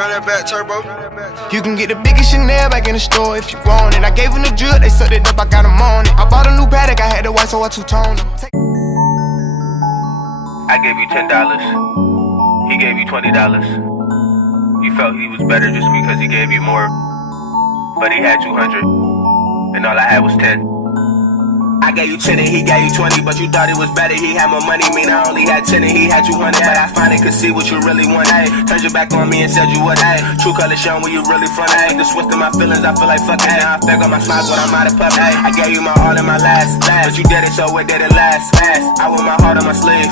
Run that back, turbo. You can get the biggest Chanel back in the store if you want it. I gave him the drill, they sucked it up, I got him on it. I bought a new Patek, I had the white, so I two-toned him. I gave you $10, he gave you $20. You felt he was better just because he gave you more, but he had 200, and all I had was 10. I gave you 10 and he gave you 20, but you thought it was better. He had more money, mean I only had 10 and he had 200. But I finally could see what you really want, ayy. Turned your back on me and said you would, ayy. True color showing where you really from, ayy. The switch to my feelings, I feel like fuck, ayy. Now I fake on my smiles when I'm out of puff, ayy. I gave you my all and my last, but you did it, so it didn't last. I wear my heart on my sleeve.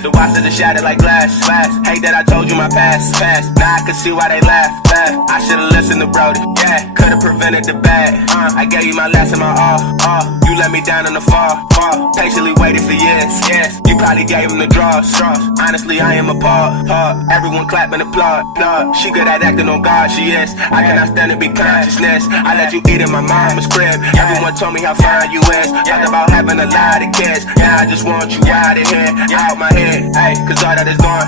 The watch that just shattered like glass. Hate that I told you my past. Now I can see why they laugh. I should've listened to Brody, yeah. Could've prevented the bad. I gave you my last and my all. You let me down in the fall. Patiently waited for years. You probably gave him the draws. Honestly, I am appalled. Everyone clap and applaud. She good at acting on God, she is. I cannot stand to be consciousness. I let you eat in my mama's crib. Everyone told me how fine you is. Talked about having a lot of kids. Now I just want you out of here, out my head. Cause all that is gone.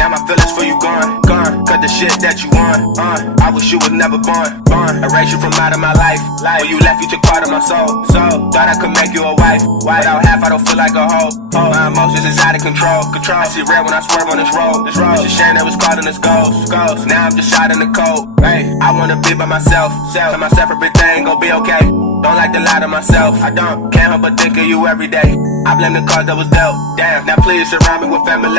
Now my feelings for you gone. Cut the shit that you want. I wish you was never born. Erase you from out of my life. When you left, you took part of my soul. Thought I could make you a wife. Without half, I don't feel like a hoe. My emotions is out of control. I see red when I swerve on this road. It's a shame that was caught in this ghost. Now I'm just shot in the cold. I wanna be by myself. Tell myself everything gon' be okay. Don't like to lie to myself. I don't. Can't help but think of you every day. I blame the cards that was dealt. Damn. Now please surround me with family.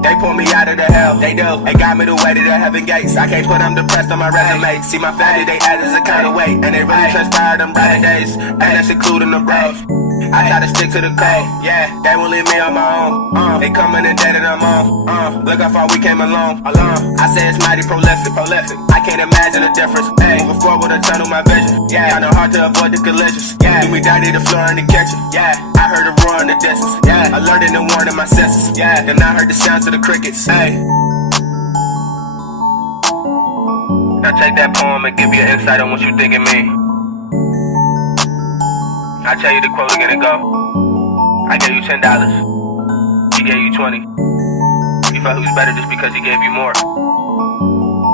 They pull me out of the hell. They do. They got me the way to the heaven gates. I can't put them depressed on my resume. See my family, they add as a kind of weight. And they really transpired them brighter days. And that's including the bros. I try to stick to the code. They won't leave me on my own. They coming in dead and I'm on. Look how far we came along. I say it's mighty prolific. I can't imagine the difference. Moving forward to tunnel my vision. Kinda hard to avoid the collisions. Do me dirty, the floor in the kitchen. I heard a roar in the distance. Alerting and warning my senses. Then I heard the sounds of the crickets. Now take that poem and give you an insight on what you think of me. I tell you the quote again and go. I gave you $10, he gave you 20. You felt he was better just because he gave you more,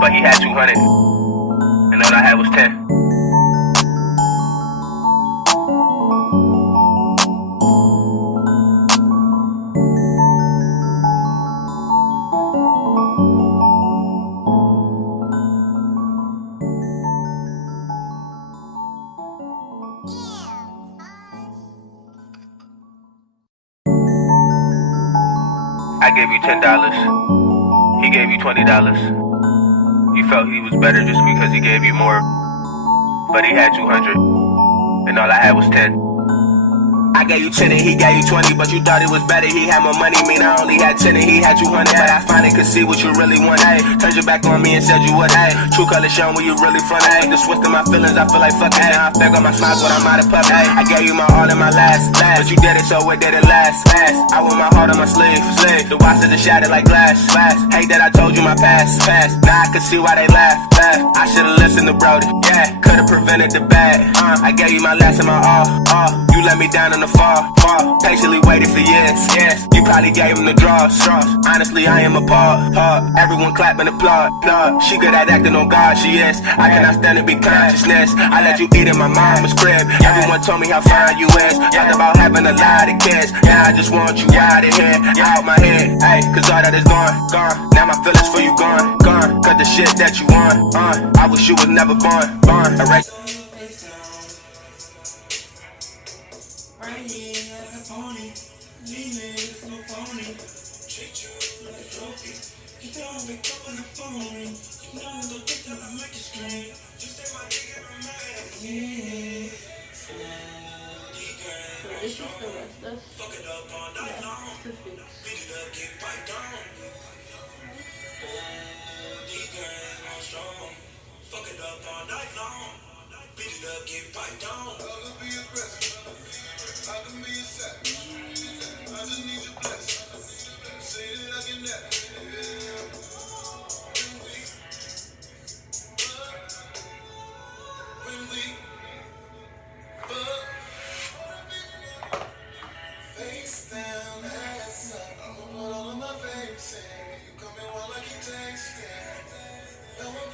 but he had 200, and all I had was 10. I gave you $10, he gave you $20. You felt he was better just because he gave you more, but he had 200, and all I had was 10. I gave you 10 and he gave you 20, but you thought it was better. He had more money, mean I only had 10 and he had 200. But I finally could see what you really want, ayy. Turned your back on me and said you would, ayy. True color showing where you really from, ayy. The switch to my feelings, I feel like fuck, ayy. Now I fake on my smiles when I'm out of puff, ayy. I gave you my all and my last, but you did it, so it didn't last. I wear my heart on my sleeve. The watch that just shattered like glass. Hate that I told you my past. Now I can see why they laugh. I should've listened to Brody, could've prevented the bad. I gave you my last and my all. You let me down in the fall. Patiently waited for years. You probably gave him the draws. Honestly, I am appalled. Everyone clap and applaud. She good at acting on God, she is. I cannot stand to be consciousness. I let you eat in my mama's crib. Everyone told me how fine you is. Talked about having a lot of kids. Now I just want you out of here, out my head. Cause all that is gone. Now my feelings for you gone. Cut the shit that you want. I wish you was never born. Erase. Right here like a pony, these niggas so phony. Treat you like a trophy. You don't wake up on the phone ring. You know I'm gonna get that I make it scream. You say my nigga remain. So this is the rest of Fuck it up all night long. to fix. Beat it up, get piped down. Strong. Fuck it up all night long. Beat it up, get piped down. I can be aggressive. I can be a savage. I just need your blessing. Say that I can never. When we face down, ass up. I'ma put all of my face in. You coming while I keep tasting. No one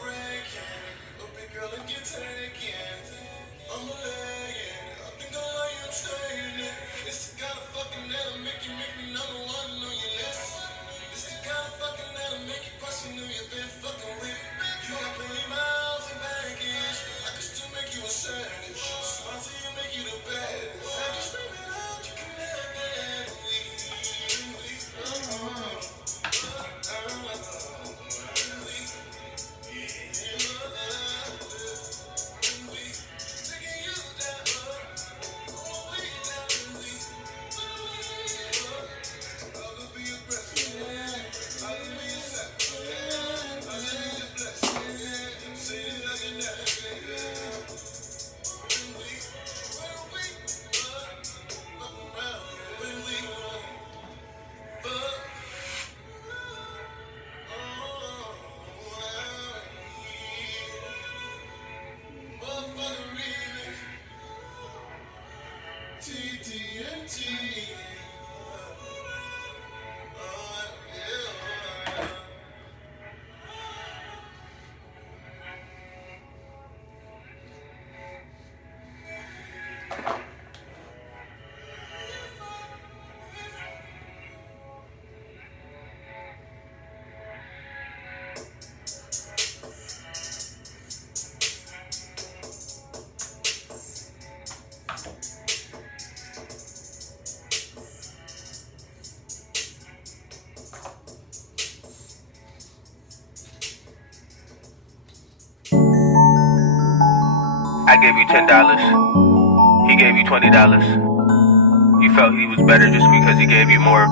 I gave you $10. He gave you $20. You felt he was better just because he gave you more.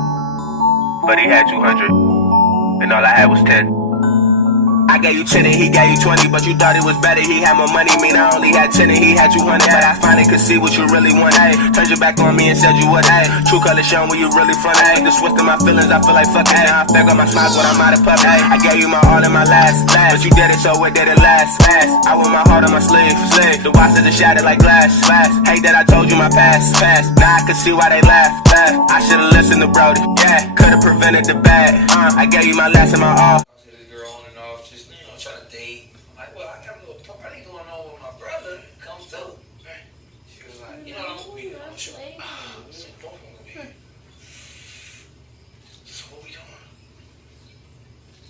But he had 200. And all I had was 10. I gave you 10 and he gave you 20, but you thought it was better. He had more money, mean I only had 10 and he had 200. But I finally could see what you really want, ayy. Turned your back on me and said you would, ayy. True color showing where you really from, ayy. The switch to my feelings, I feel like fucking now. I fake on my smiles when I'm out of puppy, ayy. I gave you my all and my last. But you did it, so it did it last. I wear my heart on my sleeve. The watch is shattered like glass. Hate that I told you my past. Now I can see why they laugh. I should've listened to Brody, yeah. Could've prevented the bad. I gave you my last and my all. Trying to date. I'm like, well, I got a little party going on with my brother. Come through. She was like, you know what I'm gonna be? I'm sure. So what we doing?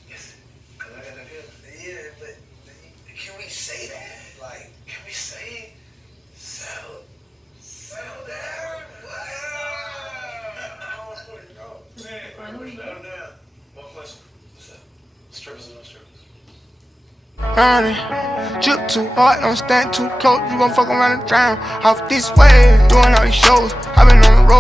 Yes. Cause I got that feeling. Yeah, but can we say that? Like, can we say settle down? What? I don't know. Man, settle down. One question. What's up? Strippers or no strippers? Running, drip too hard, don't stand too close. You gon' fuck around and drown. Off this way, doing all these shows. I been on the road.